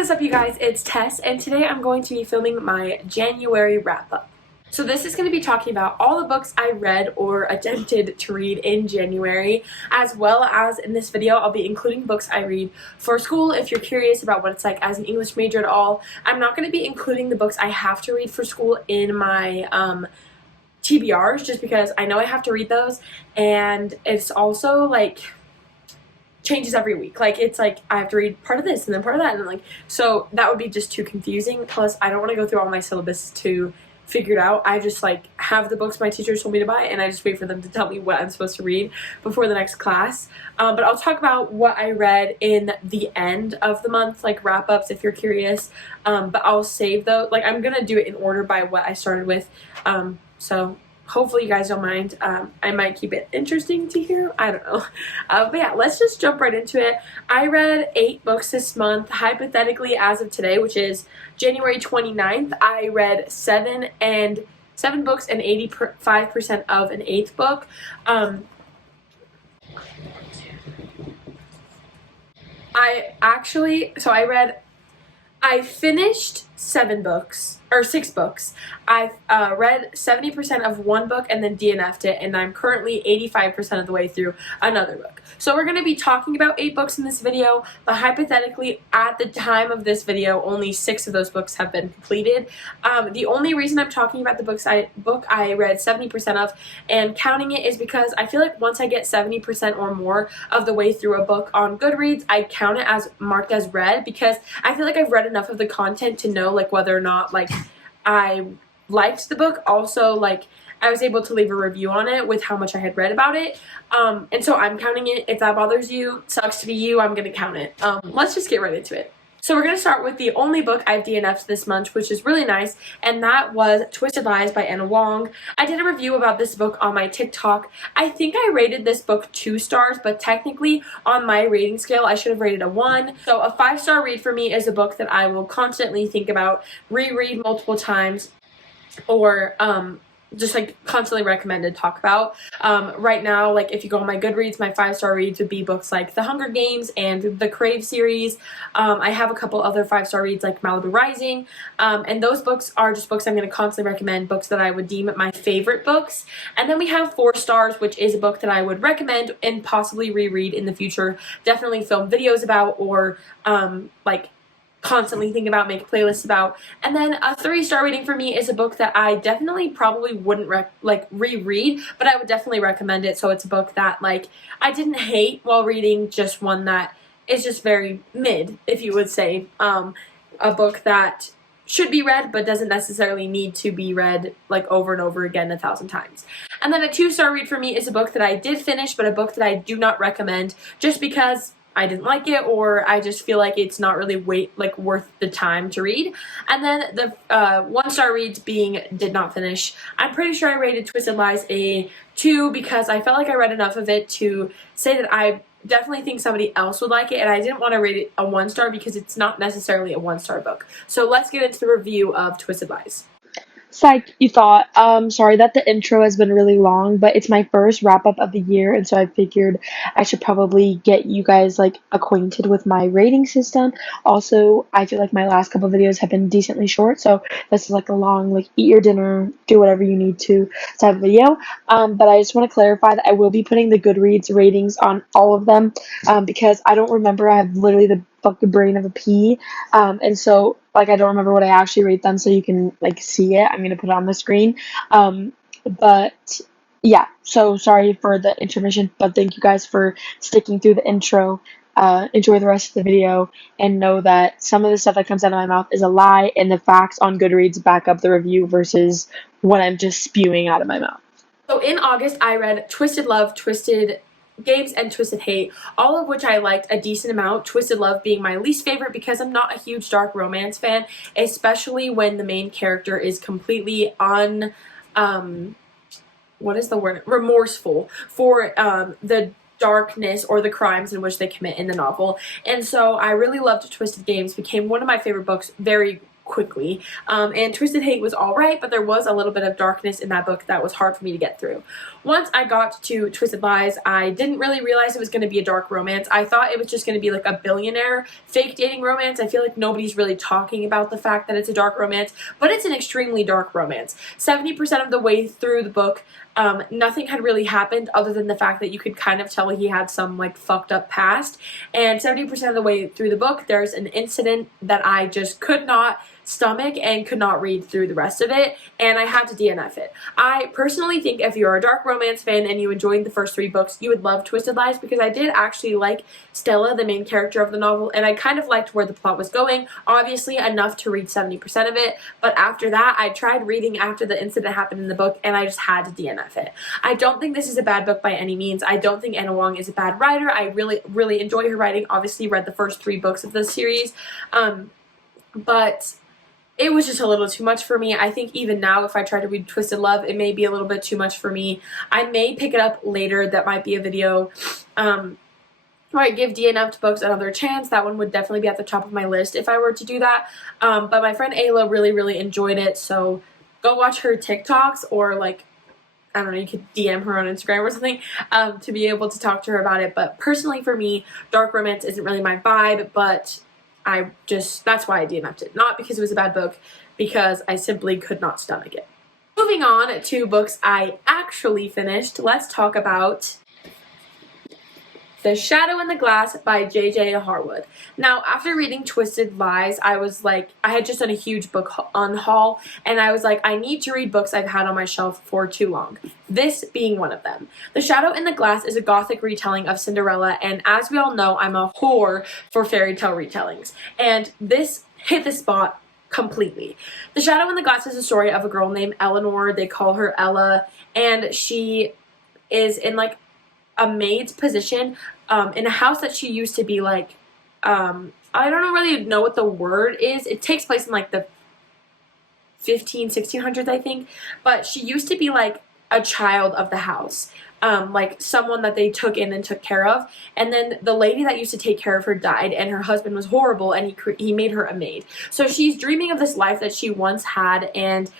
what is up, you guys? It's Tess, and today I'm going to be filming my January wrap-up. So this is going to be talking about all the books I read or attempted to read in January, as well as in this video I'll be including books I read for school if you're curious about what it's like as an English major at all. I'm not going to be including the books I have to read for school in my TBRs just because I know I have to read those, and it's also like changes every week. Like, it's like I have to read part of this and then part of that, and like, so that would be just too confusing. Plus, I don't want to go through all my syllabus to figure it out. I just like have the books my teachers told me to buy, and I just wait for them to tell me what I'm supposed to read before the next class. But I'll talk about what I read in the end of the month, like wrap-ups if you're curious. But I'll save those. Like, I'm gonna do it in order by what I started with. So hopefully you guys don't mind. I might keep it interesting to hear. I don't know. But yeah, let's just jump right into it. I read 8 books this month. Hypothetically, as of today, which is January 29th, I read 7 books and 85% of an 8th book. I finished 7 books, or 6 books. I've read 70% of one book and then DNF'd it, and I'm currently 85% of the way through another book. So we're going to be talking about 8 books in this video, but hypothetically, at the time of this video, only 6 of those books have been completed. The only reason I'm talking about the book I read 70% of and counting it is because I feel like once I get 70% or more of the way through a book on Goodreads, I count it as marked as read, because I feel like I've read enough of the content to know like whether or not like I liked the book. Also, like, I was able to leave a review on it with how much I had read about it. And so I'm counting it. If that bothers you, sucks to be you, I'm gonna count it. Let's just get right into it. So we're going to start with the only book I've DNF'd this month, which is really nice, and that was Twisted Lies by Anna Wong. I did a review about this book on my TikTok. I think I rated this book 2 stars, but technically on my rating scale I should have rated a 1. So a 5-star read for me is a book that I will constantly think about, reread multiple times, or just like constantly recommended talk about. Right now, like if you go on my Goodreads, my 5-star reads would be books like The Hunger Games and the Crave series. I have a couple other 5-star reads like Malibu Rising, and those books are just books I'm going to constantly recommend, books that I would deem my favorite books. And then we have 4 stars, which is a book that I would recommend and possibly reread in the future, definitely film videos about, or like constantly think about, make playlists about. And then a 3-star rating for me is a book that I definitely probably wouldn't reread, but I would definitely recommend it. So it's a book that like I didn't hate while reading, just one that is just very mid, if you would say. A book that should be read but doesn't necessarily need to be read like over and over again 1,000 times. And then a 2-star read for me is a book that I did finish, but a book that I do not recommend just because I didn't like it, or I just feel like it's not really worth the time to read. And then the 1-star reads being did not finish. I'm pretty sure I rated Twisted Lies a 2 because I felt like I read enough of it to say that I definitely think somebody else would like it, and I didn't want to rate it a 1-star because it's not necessarily a 1-star book. So let's get into the review of Twisted Lies. Psych, you thought. Sorry that the intro has been really long, but it's my first wrap-up of the year, and so I figured I should probably get you guys, like, acquainted with my rating system. Also, I feel like my last couple videos have been decently short, so this is, like, a long, like, eat your dinner, do whatever you need to type of video. But I just want to clarify that I will be putting the Goodreads ratings on all of them, because I don't remember. I have literally the fucking brain of a pea, and so like I don't remember what I actually rate them, so you can like see it. I'm gonna put it on the screen, but yeah, so sorry for the intermission, but thank you guys for sticking through the intro. Enjoy the rest of the video, and know that some of the stuff that comes out of my mouth is a lie, and the facts on Goodreads back up the review versus what I'm just spewing out of my mouth. So in August I read Twisted Love, Twisted Games, and Twisted Hate, all of which I liked a decent amount. Twisted Love being my least favorite because I'm not a huge dark romance fan, especially when the main character is completely remorseful for the darkness or the crimes in which they commit in the novel. And so I really loved Twisted Games, became one of my favorite books very quickly. And Twisted Hate was alright, but there was a little bit of darkness in that book that was hard for me to get through. Once I got to Twisted Lies, I didn't really realize it was going to be a dark romance. I thought it was just going to be like a billionaire fake dating romance. I feel like nobody's really talking about the fact that it's a dark romance, but it's an extremely dark romance. 70% of the way through the book, nothing had really happened other than the fact that you could kind of tell he had some like fucked up past. And 70% of the way through the book, there's an incident that I just could not stomach and could not read through the rest of it, and I had to DNF it. I personally think if you're a dark romance fan and you enjoyed the first 3 books, you would love Twisted Lies, because I did actually like Stella, the main character of the novel, and I kind of liked where the plot was going. Obviously enough to read 70% of it, but after that I tried reading after the incident happened in the book and I just had to DNF it. I don't think this is a bad book by any means. I don't think Ana Huang is a bad writer. I really enjoy her writing. Obviously read the first 3 books of the series, but it was just a little too much for me. I think even now, if I try to read Twisted Love, it may be a little bit too much for me. I may pick it up later. That might be a video where I give DNF'd books another chance. That one would definitely be at the top of my list if I were to do that. But my friend Ayla really enjoyed it, so go watch her TikToks, or like, I don't know, you could DM her on Instagram or something to be able to talk to her about it. But personally for me, dark romance isn't really my vibe, but that's why I DNF'd it. Not because it was a bad book, because I simply could not stomach it. Moving on to books I actually finished, let's talk about The Shadow in the Glass by J.J. Harwood. Now, after reading Twisted Lies, I was like, I had just done a huge book haul, and I was like, I need to read books I've had on my shelf for too long. This being one of them. The Shadow in the Glass is a gothic retelling of Cinderella, and as we all know, I'm a whore for fairy tale retellings, and this hit the spot completely. The Shadow in the Glass is a story of a girl named Eleanor. They call her Ella, and she is in like a maid's position in a house that she used to be like, I don't really know what the word is. It takes place in like the 1600s, I think, but she used to be like a child of the house, like someone that they took in and took care of, and then the lady that used to take care of her died, and her husband was horrible, and he made her a maid. So she's dreaming of this life that she once had, and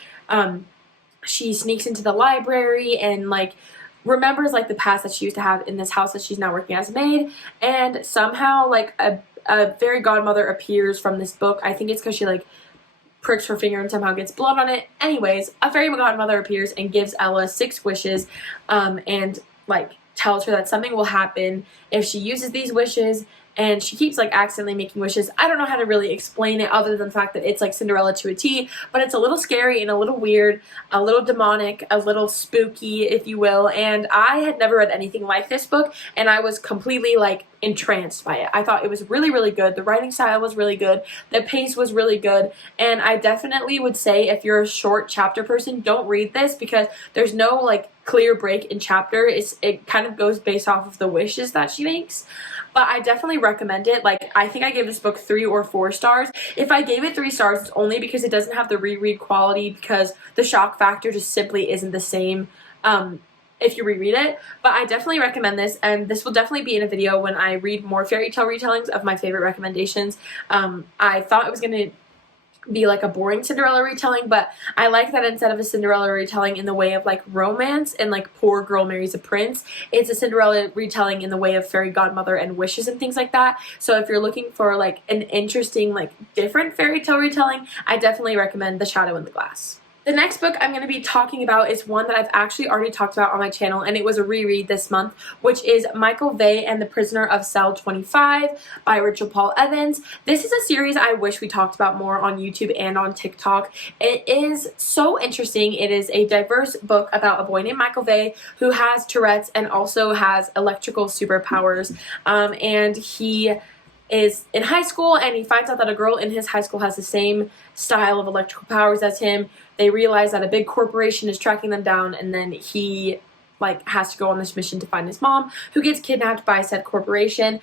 she sneaks into the library and like remembers like the past that she used to have in this house that she's now working as a maid, and somehow like a fairy godmother appears from this book. I think it's because she like pricks her finger and somehow gets blood on it. Anyways, a fairy godmother appears and gives Ella 6 wishes, and like tells her that something will happen if she uses these wishes, and she keeps like accidentally making wishes. I don't know how to really explain it other than the fact that it's like Cinderella to a T, but it's a little scary and a little weird, a little demonic, a little spooky, if you will, and I had never read anything like this book, and I was completely like entranced by it. I thought it was really good. The writing style was really good. The pace was really good, and I definitely would say if you're a short chapter person, don't read this, because there's no like clear break in chapter. It kind of goes based off of the wishes that she makes. But I definitely recommend it. Like, I think I gave this book 3 or 4 stars. If I gave it 3 stars, it's only because it doesn't have the reread quality, because the shock factor just simply isn't the same if you reread it. But I definitely recommend this, and this will definitely be in a video when I read more fairy tale retellings of my favorite recommendations. I thought it was going to be like a boring Cinderella retelling, but I like that instead of a Cinderella retelling in the way of like romance and like poor girl marries a prince, it's a Cinderella retelling in the way of fairy godmother and wishes and things like that. So if you're looking for like an interesting like different fairy tale retelling, I definitely recommend The Shadow in the Glass. The next book I'm going to be talking about is one that I've actually already talked about on my channel, and it was a reread this month, which is Michael Vey and the Prisoner of Cell 25 by Rachel Paul Evans. This is a series I wish we talked about more on YouTube and on TikTok. It is so interesting. It is a diverse book about a boy named Michael Vey who has Tourette's and also has electrical superpowers, and he is in high school, and he finds out that a girl in his high school has the same style of electrical powers as him. They realize that a big corporation is tracking them down, and then he like has to go on this mission to find his mom, who gets kidnapped by said corporation.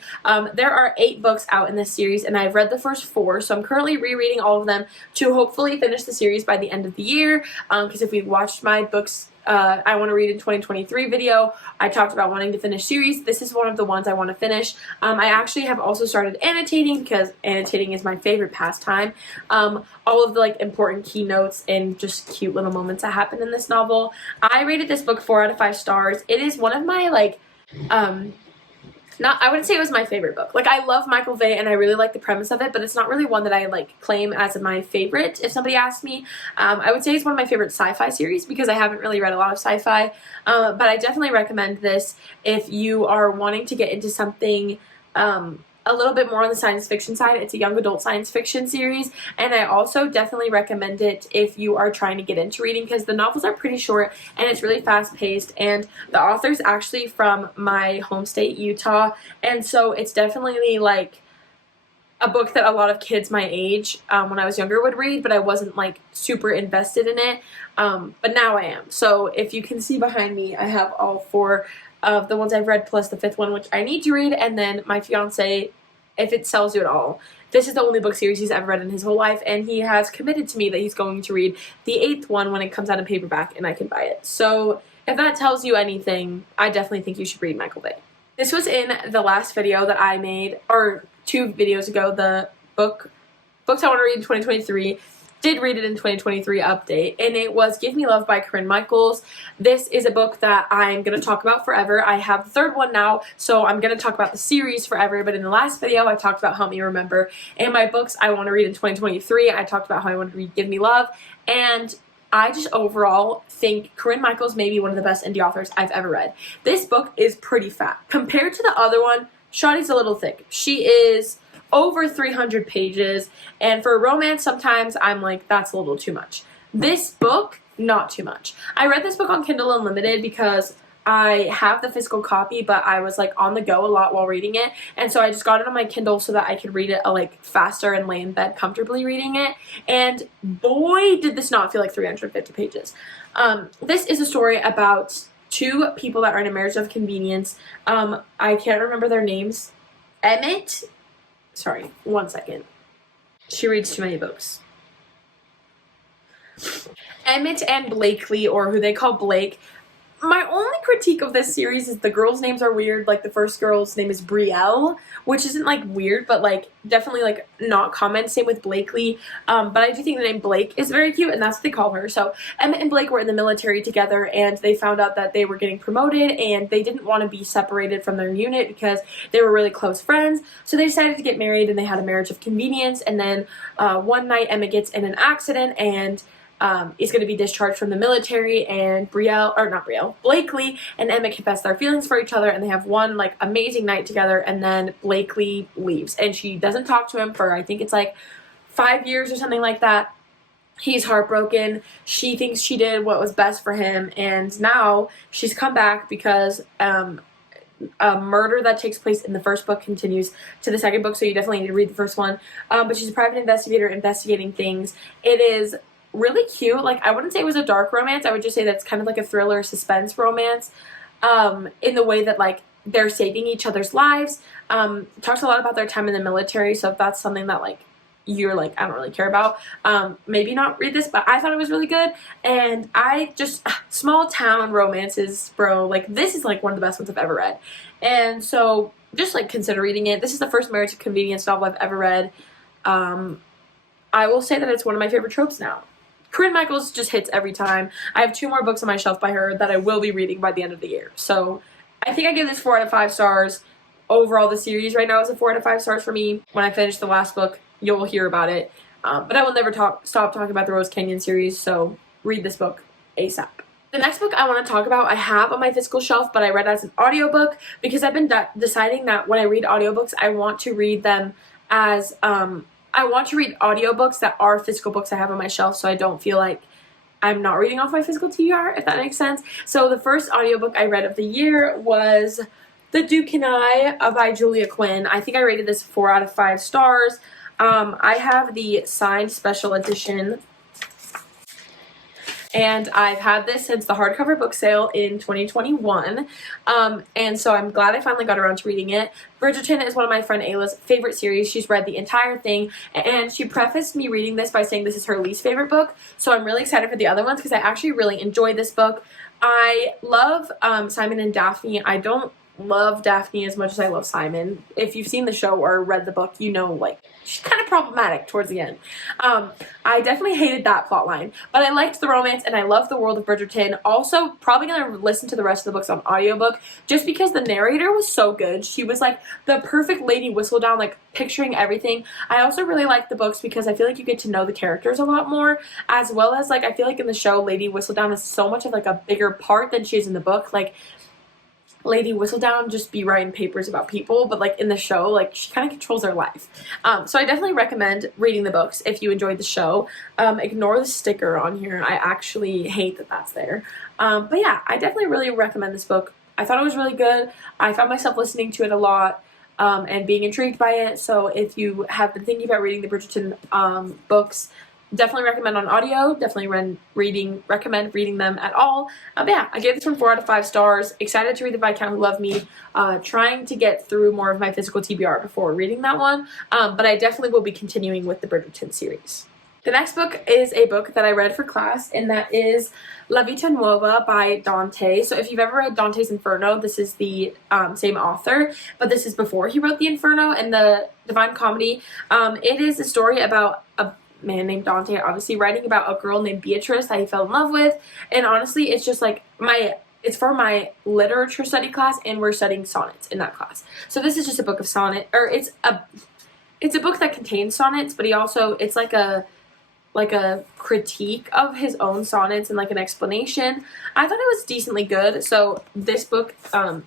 There are 8 books out in this series, and I've read the first 4, so I'm currently rereading all of them to hopefully finish the series by the end of the year, because if we watched my books I want to read in 2023 video, I talked about wanting to finish series. This is one of the ones I want to finish. I actually have also started annotating because annotating is my favorite pastime. All of the like important keynotes and just cute little moments that happen in this novel. I rated this book 4 out of 5 stars. It is one of my like I wouldn't say it was my favorite book. Like, I love Michael Vey and I really like the premise of it, but it's not really one that I like claim as my favorite if somebody asked me. I would say it's one of my favorite sci-fi series because I haven't really read a lot of sci-fi, but I definitely recommend this if you are wanting to get into something a little bit more on the science fiction side. It's a young adult science fiction series, and I also definitely recommend it if you are trying to get into reading because the novels are pretty short and it's really fast paced, and the author's actually from my home state, Utah, and so it's definitely like a book that a lot of kids my age when I was younger would read, but I wasn't like super invested in it, but now I am. So if you can see behind me, I have all 4 of the ones I've read plus the 5th one, which I need to read, and then my fiance, if it sells you at all, this is the only book series he's ever read in his whole life, and he has committed to me that he's going to read the 8th one when it comes out in paperback and I can buy it. So if that tells you anything, I definitely think you should read Michael Vey. This was in the last video that I made, or 2 videos ago, the books I want to read in 2023. Did read it in 2023 update, and it was Give Me Love by Corinne Michaels. This is a book that I'm going to talk about forever. I have the 3rd one now, so I'm going to talk about the series forever, but in the last video I talked about Help Me Remember. In my books I want to read in 2023, I talked about how I want to read Give Me Love, and I just overall think Corinne Michaels may be one of the best indie authors I've ever read. This book is pretty fat. Compared to the other one, Shawty's a little thick. She is over 300 pages, and for a romance sometimes I'm like, that's a little too much. This book, not too much. I read this book on Kindle Unlimited because I have the physical copy, but I was like on the go a lot while reading it, and so I just got it on my Kindle so that I could read it like faster and lay in bed comfortably reading it, and boy did this not feel like 350 pages. This is a story about 2 people that are in a marriage of convenience. I can't remember their names. Sorry, one second. She reads too many books. Emmett and Blakely, or who they call Blake. My only critique of this series is the girls' names are weird. Like, the first girl's name is Brielle, which isn't, like, weird, but, like, definitely, like, not common. Same with Blakely. But I do think the name Blake is very cute, and that's what they call her. So, Emmett and Blake were in the military together, and they found out that they were getting promoted, and they didn't want to be separated from their unit because they were really close friends. So, they decided to get married, and they had a marriage of convenience. And then one night, Emmett gets in an accident, and is going to be discharged from the military, and Blakely and Emmett confess their feelings for each other, and they have one like amazing night together, and then Blakely leaves and she doesn't talk to him for I think it's like 5 years or something like that. He's heartbroken. She thinks she did what was best for him, and now she's come back because a murder that takes place in the first book continues to the second book, so you definitely need to read the first one. But she's a private investigator investigating things. It is really cute. Like, I wouldn't say it was a dark romance. I would just say that's kind of like a thriller suspense romance, in the way that like they're saving each other's lives. Talks a lot about their time in the military, so if that's something that like you're like, I don't really care about, maybe not read this, but I thought it was really good. And I just, small town romances, bro, like this is like one of the best ones I've ever read, and so just like consider reading it. This is the first marriage of convenience novel I've ever read. I will say that it's one of my favorite tropes now. Corinne Michaels just hits every time. I have 2 more books on my shelf by her that I will be reading by the end of the year. So I think I give this 4 out of 5 stars. Overall, the series right now is a 4 out of 5 stars for me. When I finish the last book, you'll hear about it. But I will never stop talking about the Rose Canyon series, so read this book ASAP. The next book I want to talk about I have on my physical shelf, but I read as an audiobook because I've been deciding that when I read audiobooks, I want to read them as I want to read audiobooks that are physical books I have on my shelf, so I don't feel like I'm not reading off my physical TBR, if that makes sense. So the first audiobook I read of the year was The Duke and I by Julia Quinn. I think I rated this 4 out of 5 stars. I have the signed special edition, and I've had this since the hardcover book sale in 2021, and so I'm glad I finally got around to reading it. Bridgerton is one of my friend Ayla's favorite series. She's read the entire thing, and she prefaced me reading this by saying this is her least favorite book, so I'm really excited for the other ones because I actually really enjoyed this book. I love Simon and Daphne. I don't love Daphne as much as I love Simon. If you've seen the show or read the book, you know, like, she's kind of problematic towards the end. I definitely hated that plot line, but I liked the romance and I love the world of Bridgerton. Also, probably gonna listen to the rest of the books on audiobook just because the narrator was so good. She was like the perfect Lady Whistledown, like picturing everything. I also really like the books because I feel like you get to know the characters a lot more, as well as like I feel like in the show Lady Whistledown is so much of like a bigger part than she is in the book. Like, Lady Whistledown just be writing papers about people, but like in the show, like she kind of controls their life. So I definitely recommend reading the books if you enjoyed the show. Ignore the sticker on here. I actually hate that that's there. But yeah, I definitely really recommend this book. I thought it was really good. I found myself listening to it a lot and being intrigued by it. So if you have been thinking about reading the Bridgerton books, definitely recommend on audio. Definitely recommend reading them at all. But yeah, I gave this one 4 out of 5 stars. Excited to read the Viscount Who Loved Me. Trying to get through more of my physical TBR before reading that one. But I definitely will be continuing with the Bridgerton series. The next book is a book that I read for class, and that is La Vita Nuova by Dante. So if you've ever read Dante's Inferno, this is the same author, but this is before he wrote the Inferno and the Divine Comedy. It is a story about a man named Dante, obviously, writing about a girl named Beatrice that he fell in love with. And honestly, it's just like it's for my literature study class, and we're studying sonnets in that class. So this is just a book of sonnet, or it's a book that contains sonnets, but it's like a critique of his own sonnets and like an explanation. I thought it was decently good. So this book,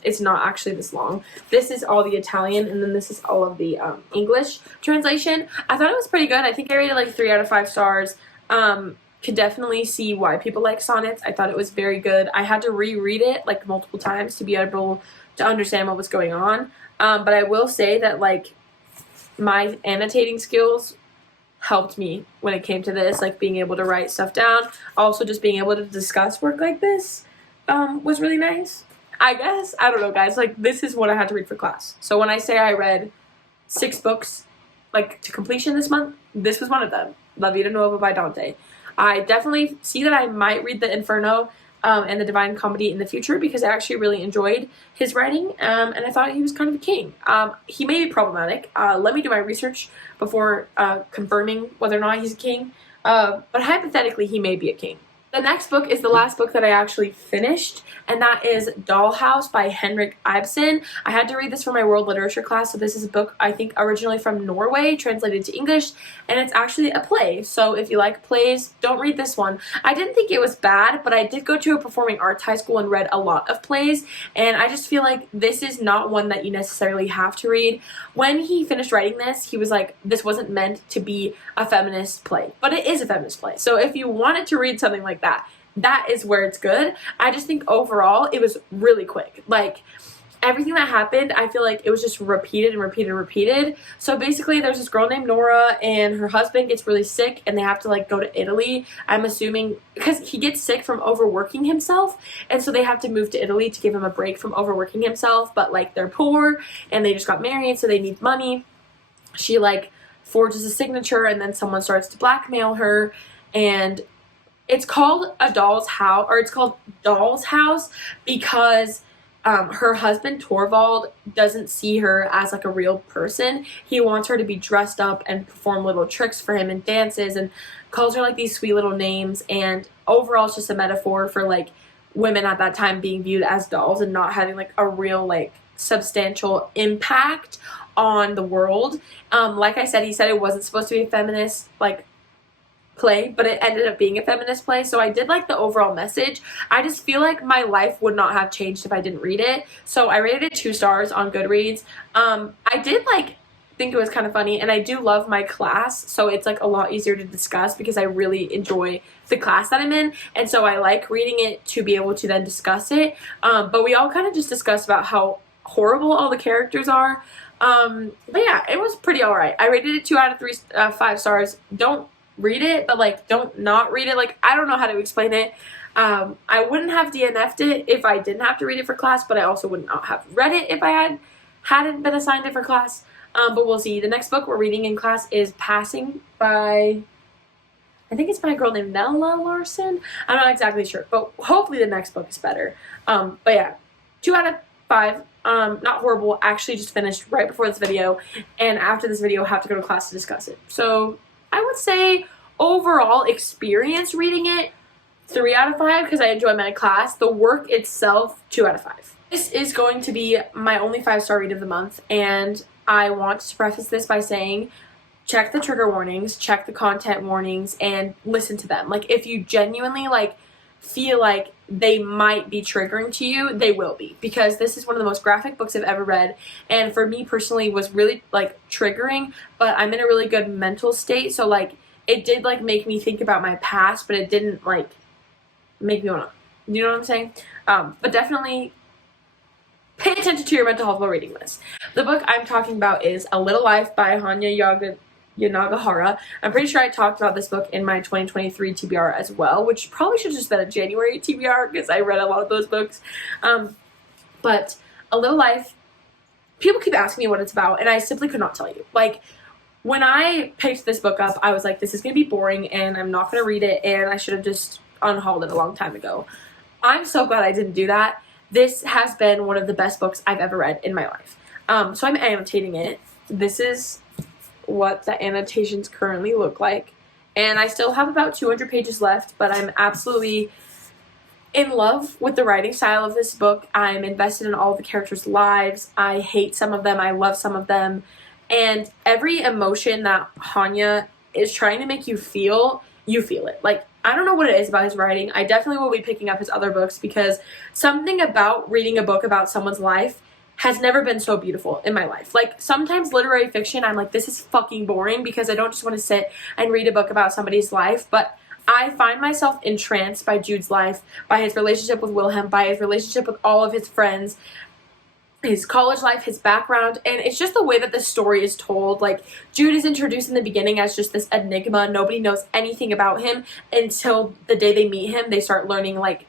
it's not actually this long. This is all the Italian, and then this is all of the English translation. I thought it was pretty good. I think I rated like 3 out of 5 stars. Could definitely see why people like sonnets. I thought it was very good. I had to reread it like multiple times to be able to understand what was going on. But I will say that like my annotating skills helped me when it came to this, like being able to write stuff down. Also, just being able to discuss work like this was really nice. I guess, I don't know, guys, like this is what I had to read for class. So when I say I read 6 books like to completion this month, this was one of them, La Vita Nuova by Dante. I definitely see that I might read the Inferno and the Divine Comedy in the future because I actually really enjoyed his writing, and I thought he was kind of a king. He may be problematic. Let me do my research before confirming whether or not he's a king, but hypothetically he may be a king. The next book is the last book that I actually finished, and that is Doll House by Henrik Ibsen. I had to read this for my world literature class, so this is a book I think originally from Norway, translated to English, and it's actually a play. So if you like plays, don't read this one. I didn't think it was bad, but I did go to a performing arts high school and read a lot of plays, and I just feel like this is not one that you necessarily have to read. When he finished writing this, he was like, this wasn't meant to be a feminist play, but it is a feminist play. So if you wanted to read something like that is where it's good. I just think overall it was really quick. Like everything that happened, I feel like it was just repeated and repeated and repeated. So basically there's this girl named Nora and her husband gets really sick and they have to like go to Italy. I'm assuming because he gets sick from overworking himself, and so they have to move to Italy to give him a break from overworking himself, but like they're poor and they just got married, so they need money. She like forges a signature and then someone starts to blackmail her, and it's called A Doll's House, or it's called Doll's House because her husband Torvald doesn't see her as like a real person. He wants her to be dressed up and perform little tricks for him and dances and calls her like these sweet little names, and overall it's just a metaphor for like women at that time being viewed as dolls and not having like a real like substantial impact on the world. Like I said, he said it wasn't supposed to be a feminist like play, but it ended up being a feminist play, so I did like the overall message. I just feel like my life would not have changed if I didn't read it, so I rated it 2 stars on Goodreads. I did like think it was kind of funny, and I do love my class, so it's like a lot easier to discuss because I really enjoy the class that I'm in, and so I like reading it to be able to then discuss it. But we all kind of just discussed about how horrible all the characters are. But yeah, it was pretty alright. I rated it 2 out of 5 stars. Don't read it, but like don't not read it. Like I don't know how to explain it. I wouldn't have DNF'd it if I didn't have to read it for class, but I also would not have read it if I hadn't been assigned it for class. But we'll see. The next book we're reading in class is Passing by I think it's by a girl named Nella Larson. I'm not exactly sure, but hopefully the next book is better. But yeah, 2 out of 5. Not horrible. Actually just finished right before this video, and after this video I have to go to class to discuss it. So I would say overall experience reading it, 3 out of 5 because I enjoy my class. The work itself, 2 out of 5. This is going to be my only 5-star read of the month, and I want to preface this by saying check the trigger warnings, check the content warnings, and listen to them. Like, if you genuinely like feel like they might be triggering to you, they will be, because this is one of the most graphic books I've ever read, and for me personally was really like triggering, but I'm in a really good mental state, so like it did like make me think about my past, but it didn't like make me wanna, you know what I'm saying? But definitely pay attention to your mental health while reading this. The book I'm talking about is A Little Life by Hanya Yanagihara. I'm pretty sure I talked about this book in my 2023 TBR as well, which probably should have just been a January TBR because I read a lot of those books. But A Little Life, people keep asking me what it's about, and I simply could not tell you. Like, when I picked this book up, I was like, this is going to be boring, and I'm not going to read it, and I should have just unhauled it a long time ago. I'm so glad I didn't do that. This has been one of the best books I've ever read in my life. So I'm annotating it. This is what the annotations currently look like. And I still have about 200 pages left, but I'm absolutely in love with the writing style of this book. I'm invested in all the characters' lives. I hate some of them. I love some of them. And every emotion that Hanya is trying to make you feel it. Like, I don't know what it is about his writing. I definitely will be picking up his other books because something about reading a book about someone's life has never been so beautiful in my life. Like, sometimes literary fiction, I'm like, this is fucking boring because I don't just want to sit and read a book about somebody's life, but I find myself entranced by Jude's life, by his relationship with Wilhelm, by his relationship with all of his friends, his college life, his background, and it's just the way that the story is told. Like, Jude is introduced in the beginning as just this enigma. Nobody knows anything about him until the day they meet him. They start learning, like,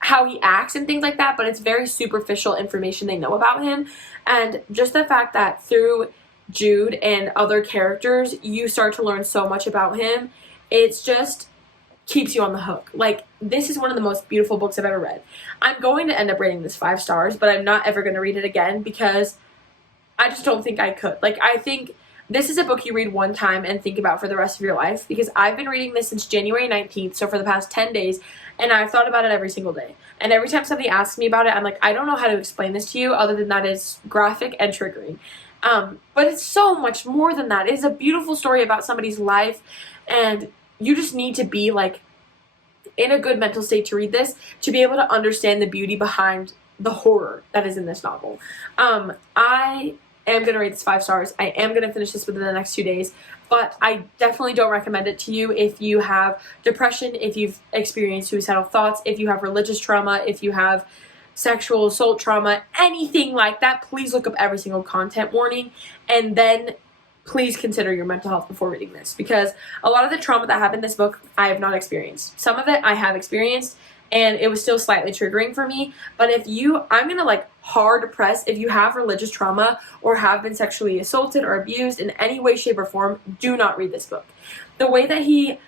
how he acts and things like that, but it's very superficial information they know about him. And just the fact that through Jude and other characters, you start to learn so much about him, it's just keeps you on the hook. Like, this is one of the most beautiful books I've ever read. I'm going to end up rating this 5 stars, but I'm not ever going to read it again because I just don't think I could. Like, I think this is a book you read one time and think about for the rest of your life, because I've been reading this since January 19th, so for the past 10 days, and I've thought about it every single day. And every time somebody asks me about it, I'm like, I don't know how to explain this to you other than that it's graphic and triggering. But it's so much more than that. It is a beautiful story about somebody's life, and you just need to be, like, in a good mental state to read this, to be able to understand the beauty behind the horror that is in this novel. I am going to rate this 5 stars. I am going to finish this within the next 2 days, but I definitely don't recommend it to you if you have depression, if you've experienced suicidal thoughts, if you have religious trauma, if you have sexual assault trauma, anything like that. Please look up every single content warning, and then please consider your mental health before reading this, because a lot of the trauma that happened in this book I have not experienced. Some of it I have experienced, and it was still slightly triggering for me. But I'm gonna like hard press, if you have religious trauma or have been sexually assaulted or abused in any way, shape, or form, do not read this book. The way that he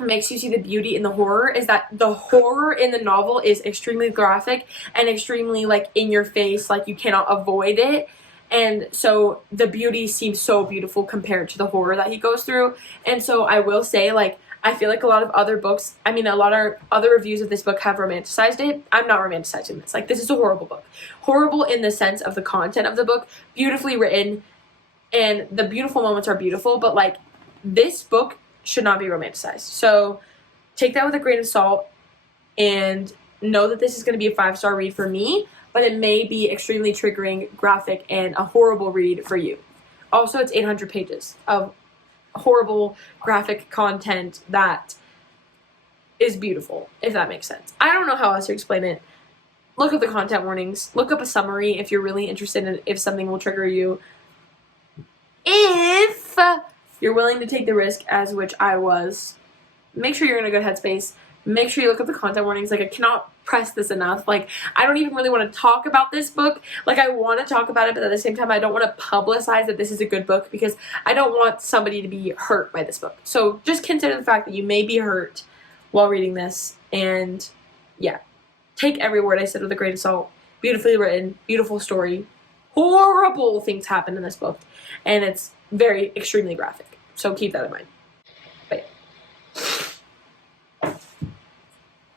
makes you see the beauty in the horror is that the horror in the novel is extremely graphic and extremely like in your face, like you cannot avoid it. And so the beauty seems so beautiful compared to the horror that he goes through. And so I will say, like, I feel like a lot of other books, a lot of other reviews of this book have romanticized it. I'm not romanticizing this. Like, this is a horrible book. Horrible in the sense of the content of the book. Beautifully written. And the beautiful moments are beautiful. But, like, this book should not be romanticized. So take that with a grain of salt. And know that this is going to be a 5-star read for me, but it may be extremely triggering, graphic, and a horrible read for you. Also, it's 800 pages of horrible graphic content that is beautiful, if that makes sense. I don't know how else to explain it. Look up the content warnings. Look up a summary if you're really interested in if something will trigger you. If you're willing to take the risk, as which I was, make sure you're in a good headspace. make sure you look at the content warnings. Like, I cannot press this enough. Like, I don't even really want to talk about this book. Like, I want to talk about it, but at the same time, I don't want to publicize that this is a good book because I don't want somebody to be hurt by this book. So just consider the fact that you may be hurt while reading this, and yeah, take every word I said with a grain of salt. Beautifully written, beautiful story. Horrible things happen in this book, and it's very extremely graphic. So keep that in mind. But yeah.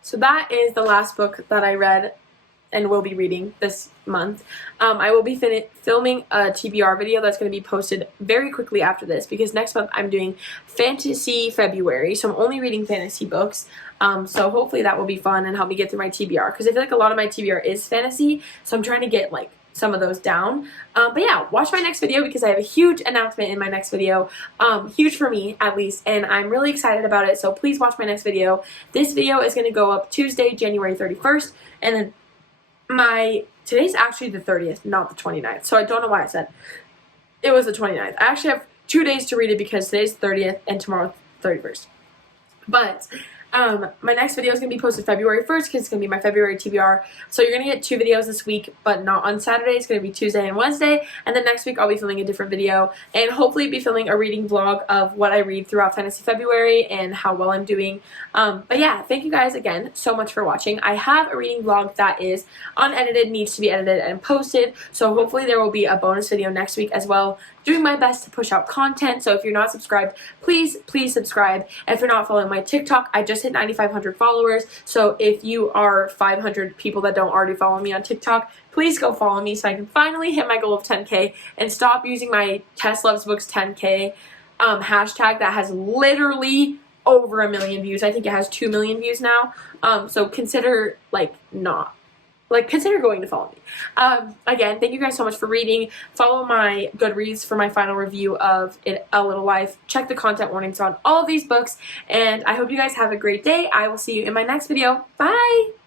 So that is the last book that I read and will be reading this month. I will be filming a TBR video that's going to be posted very quickly after this because next month I'm doing Fantasy February, so I'm only reading fantasy books. So hopefully that will be fun and help me get through my TBR because I feel like a lot of my TBR is fantasy, so I'm trying to get like some of those down. But yeah, watch my next video because I have a huge announcement in my next video. Huge for me, at least, and I'm really excited about it, so please watch my next video. This video is going to go up Tuesday, January 31st, and then today's actually the 30th, not the 29th, so I don't know why I said it was the 29th. I actually have 2 days to read it because today's 30th and tomorrow's 31st. But my next video is going to be posted February 1st because it's going to be my February TBR. So you're going to get 2 videos this week, but not on Saturday. It's going to be Tuesday and Wednesday. And then next week I'll be filming a different video and hopefully be filming a reading vlog of what I read throughout Fantasy February and how well I'm doing. But yeah, thank you guys again so much for watching. I have a reading vlog that is unedited, needs to be edited and posted. So hopefully there will be a bonus video next week as well. Doing my best to push out content, so if you're not subscribed, please subscribe. And if you're not following my TikTok, I just hit 9,500 followers, so if you are 500 people that don't already follow me on TikTok, please go follow me so I can finally hit my goal of 10K and stop using my Tess Loves Books 10K hashtag that has literally over 1 million views. I think it has 2 million views now, so consider consider going to follow me. Again, thank you guys so much for reading. Follow my Goodreads for my final review of A Little Life. Check the content warnings on all of these books, and I hope you guys have a great day. I will see you in my next video. Bye!